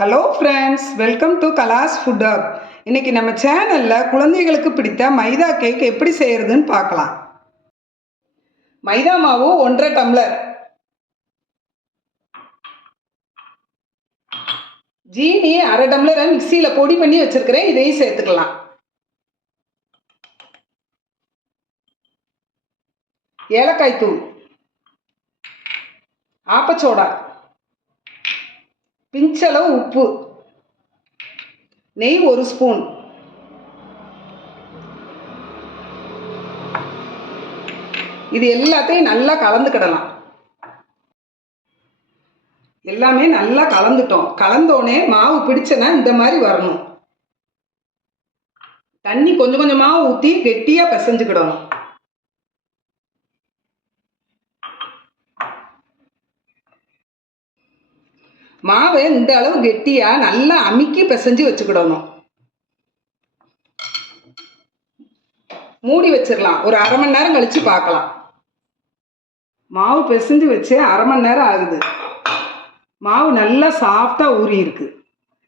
Hello friends welcome to Kalas food hub இன்னைக்கு நம்ம சேனலில் குழந்தைகளுக்கு பிடித்த மைதா கேக் எப்படி செய்யறதுன்னு பார்க்கலாம். மைதா மாவு ஒன்றரை டம்ளர். ஜீனி அரை டம்ளரை மிக்சியில் பொடி பண்ணி வச்சிருக்கிறேன். இதையும் சேர்த்துக்கலாம். ஏலக்காய் தூள். ஆப்பச்சோடா. பிஞ்சளவு உப்பு. நெய் ஒரு ஸ்பூன். இது எல்லாத்தையும் நல்லா கலந்துக்கிடலாம். எல்லாமே நல்லா கலந்துட்டோம். கலந்தோடனே மாவு பிடிச்சனா இந்த மாதிரி வரணும். தண்ணி கொஞ்சம் கொஞ்சமாக ஊற்றி கெட்டியாக பிசைஞ்சுக்கிடணும். மாவை இந்த அளவு கெட்டியா நல்லா அமுக்கி பிசைஞ்சு வச்சுக்கிடணும். மூடி வச்சிடலாம் ஒரு அரை மணி நேரம் கழிச்சு பார்க்கலாம். மாவு பிசைஞ்சு வச்சு அரை மணி நேரம் ஆகுது. மாவு நல்லா சாஃப்டாக ஊறி இருக்கு.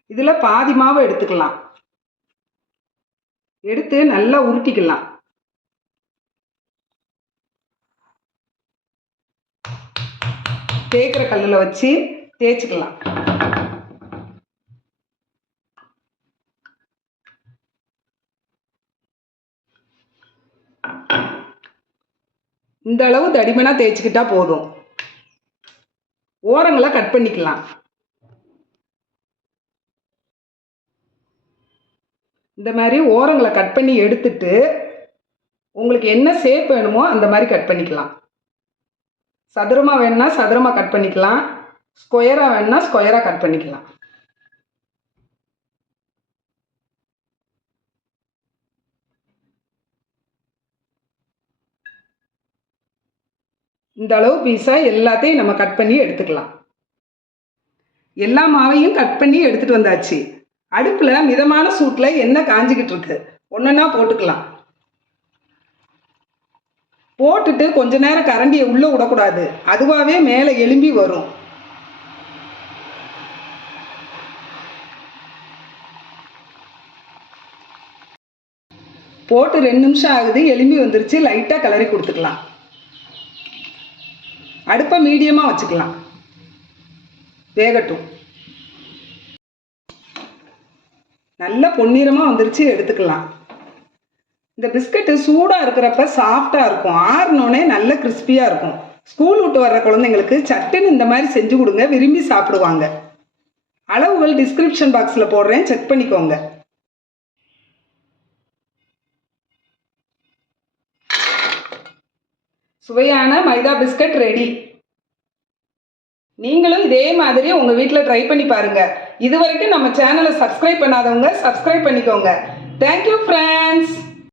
இதில் பாதி மாவை எடுத்துக்கலாம். எடுத்து நல்லா உருட்டிக்கலாம். தேக்கிற கல்லில் வச்சு தேய்ச்சிக்கலாம். இந்த அளவு தடிமனாக தேய்ச்சிக்கிட்டா போதும். ஓரங்களை கட் பண்ணிக்கலாம். இந்த மாதிரி ஓரங்களை கட் பண்ணி எடுத்துட்டு உங்களுக்கு என்ன ஷேப் வேணுமோ அந்த மாதிரி கட் பண்ணிக்கலாம். சதுரமாக வேணும்னா சதுரமாக கட் பண்ணிக்கலாம். ஸ்கொயராக வேணால் ஸ்கொயராக கட் பண்ணிக்கலாம். இந்த அளவு பீஸாக எல்லாத்தையும் நம்ம கட் பண்ணி எடுத்துக்கலாம். எல்லா மாவையும் கட் பண்ணி எடுத்துகிட்டு வந்தாச்சு. அடுப்பில் மிதமான சூட்டில் எண்ணெய் காஞ்சிக்கிட்டு இருக்கு. ஒன்றுன்னா போட்டுக்கலாம். போட்டுட்டு கொஞ்ச நேரம் கரண்டியை உள்ளே விடக்கூடாது. அதுவாகவே மேலே எலும்பி வரும். போட்டு ரெண்டு நிமிஷம் ஆகுது எலும்பி வந்துருச்சு லைட்டாக கலரி கொடுத்துக்கலாம். அடுப்பை மீடியமாக வச்சுக்கலாம். வேகட்டும். நல்ல பொன்னிறமாக வந்துருச்சு எடுத்துக்கலாம். இந்த பிஸ்கட்டு சூடாக இருக்கிறப்ப சாஃப்டாக இருக்கும். ஆறினோடனே நல்ல கிறிஸ்பியாக இருக்கும். ஸ்கூல் விட்டு வர்ற குழந்தைங்களுக்கு சட்டுன்னு இந்த மாதிரி செஞ்சு கொடுங்க விரும்பி சாப்பிடுவாங்க. அளவுகள் டிஸ்கிரிப்ஷன் பாக்ஸில் போடுறேன் செக் பண்ணிக்கோங்க. சுவையான மைதா பிஸ்கட் ரெடி நீங்களும் இதே மாதிரி உங்கள் வீட்டில் ட்ரை பண்ணி பாருங்கள் இது வரைக்கும் நம்ம சேனலை சப்ஸ்கிரைப் பண்ணாதவங்க சப்ஸ்கிரைப் பண்ணிக்கோங்க. Thank you friends